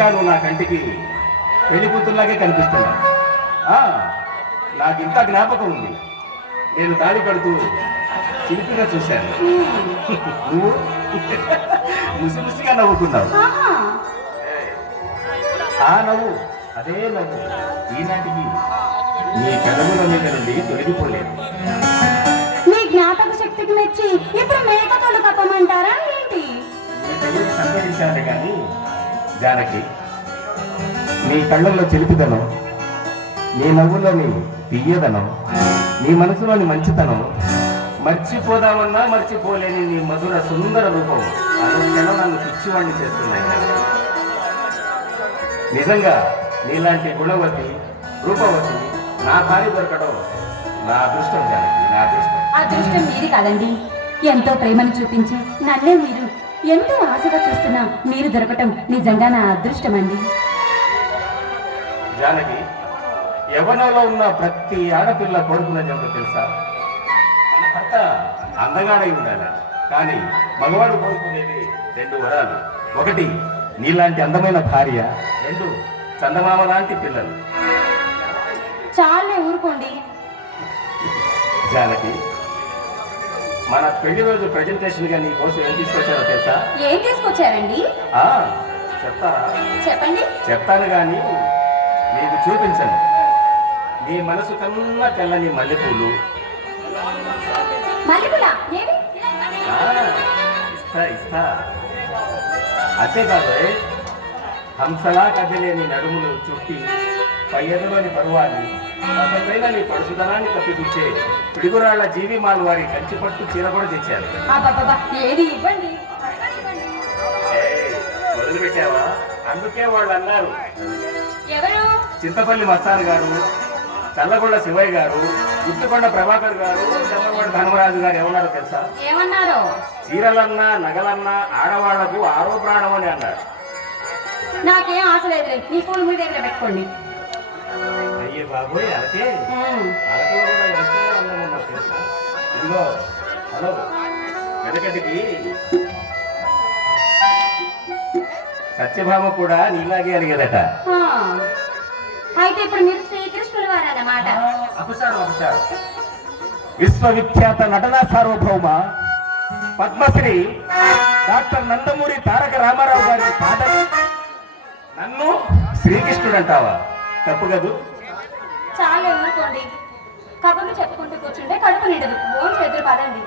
నువ్వు నా కంటికి పెళ్లి కూతురులాగే కనిపిస్తున్నా. నాకు ఇంకా జ్ఞాపకం ఉంది, నేను తాళి కడుతూ చిలిపిగా చూశాను. నువ్వు ముసిముసిగా నవ్వుకున్నావు. ఆ నవ్వు, అదే నవ్వు ఈనాటికి నీ కదముల మీద నుండి తొలగిపోలేదు. నీ జ్ఞాపక శక్తికి మెచ్చి ఇప్పుడు మేకతోలు కప్పమంటారా ఏంటి? నీ తెలివి సంతరించాను కానీ జానకి, నీ కళ్ళల్లో చిలిపిదనం, నీ నవ్వులోని తీయదనం, నీ మనసులోని మంచితనం, మర్చిపోదామన్నా మర్చిపోలేని నీ మధుర సుందర రూపం అనుక్షణం నన్ను పిచ్చివాణ్ణి చేస్తున్నాయి. నిజంగా నీలాంటి గుణవతి రూపవతి నా భార్య దొరకడం నా అదృష్టం జానకి, నా అదృష్టం. అదృష్టం మీది కాదండి. ఎంతో ప్రేమను చూపించి నన్నే మీరు ఎంతో ఆశగా చూస్తున్నా మీరు దొరకటం నిజంగా నా అదృష్టం అండి. జానకి, యవ్వనంలో ఉన్న ప్రతి ఆడపిల్ల కోరుకున్నది ఏమిటో తెలుసా? తన భర్త అందగాడై ఉండాలి. కానీ మగవాడు కోరుకునేది రెండు వరాలు. ఒకటి నీలాంటి అందమైన భార్య, రెండు చందమామ లాంటి పిల్లలు. చాలే ఊరుకోండి. జానకి, మన పెళ్లి రోజు ప్రెజెంటేషన్ గా నీ కోసం ఏం తీసుకొచ్చారో తెలుసా? ఏం తీసుకొచ్చారండి? చెప్తారా? చెప్పండి. చెప్తాను కానీ నీకు చూపించను. నీ మనసు కన్నా తెల్లని మల్లెపూలు. మల్లెపూలా? ఏమి? ఇస్తా. అంతేకాదు, హంసలా కదిలేని నడుమును చుట్టి పయ్యదలోని పరువాన్ని, అసలైన నీ పరుశుధనాన్ని తప్పిపుచ్చే పిడుగురాళ్ల జీవిమాలు వారి కంచిపట్టు చీర కూడా తెచ్చారు. ఏది ఇవ్వండి. మొదలుపెట్టావా? అందుకే వాళ్ళు అన్నారు, ఎవరు? చింతపల్లి మస్తాన్ గారు, చల్లగొండ శివయ్య గారు, గుత్తుకొండ ప్రభాకర్ గారు, చల్లగొండ ధర్మరాజు గారు ఏమన్నారో తెలుసా? ఏమన్నారు? చీరలన్నా నగలన్నా ఆడవాళ్లకు ఆరో ప్రాణం అని అన్నారు. నాకేం ఆశ లేదులే, నీ పూలు మీ దగ్గర పెట్టుకోండి. అయ్యే బాబోయ్, అలకే అలకలో కూడా ఎంతో అందం ఉందో తెలుసా? ఇదిగో, హలో, వెనకటికి సత్యభామ కూడా నీలాగే అడిగేదట. అయితే ఇప్పుడు మీరు శ్రీకృష్ణుల వారన్నమాట. అపచారం. విశ్వవిఖ్యాత నటనా సార్వభౌమ పద్మశ్రీ డాక్టర్ నందమూరి తారక రామారావు గారి పాటలు నన్ను శ్రీకృష్ణుడు అంటావా? తప్పు కదూ. చాలా ఊరుకోండి. కబుర్లు చెప్పుకుంటూ కూర్చుంటే కడుపు నిండదు. భోజనం చేతులు పదండి.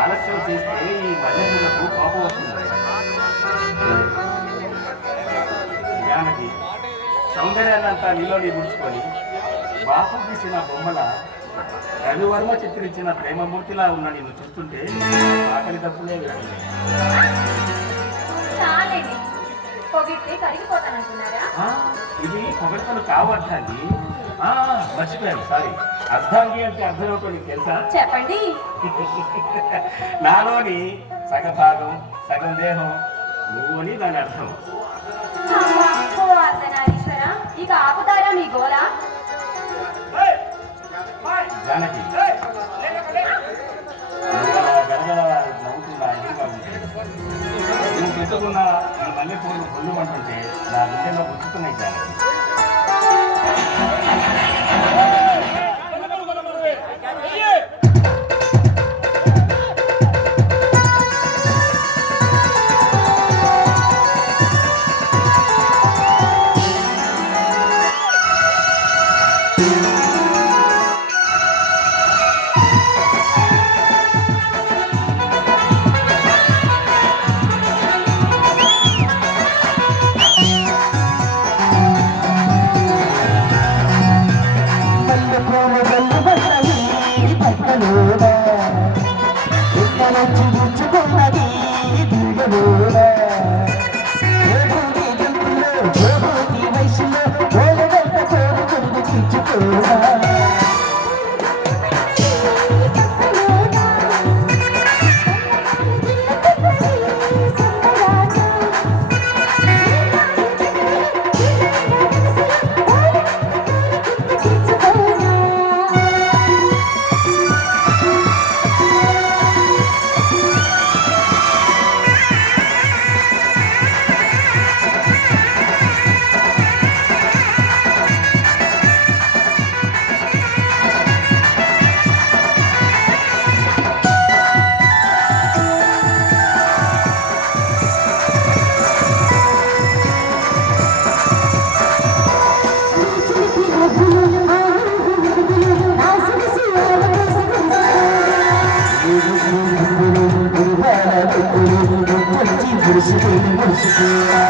ఆలస్యం చేస్తే ఈ మల్లెలకు కోపం వస్తుంది. జానకి, సౌందర్యాన్నంతా నీలోని గుర్చుకొని బాపు తీసిన బొమ్మల రవివర్మ చిత్రించిన ప్రేమమూర్తిలా ఉన్న నిన్ను చూస్తుంటే ఆకలి తప్పులే వేయలేదు. చాలండి, పొగిడితే కరిగిపోతానంటున్నారా? ఇది పొగడతలు కావద్దండి. మర్చిపోయాను, సారీ. అర్ధాంగి అంటే అర్థం అవుతుంది నీకు తెలుసా? చెప్పండి. నాలోని సగభాగం సగం దేహం నువ్వు అని దాని అర్థం. అర్ధనారీశ్వరా, ఇక ఆపుతారా మీ గోళ? జానకి, నవ్వుతున్నా నువ్వు పెట్టుకున్న ఈ మల్లెపూలు పొల్లు అంటుంటే నా గుండెలో గుర్తుతున్నాయి జానకి. Thank you.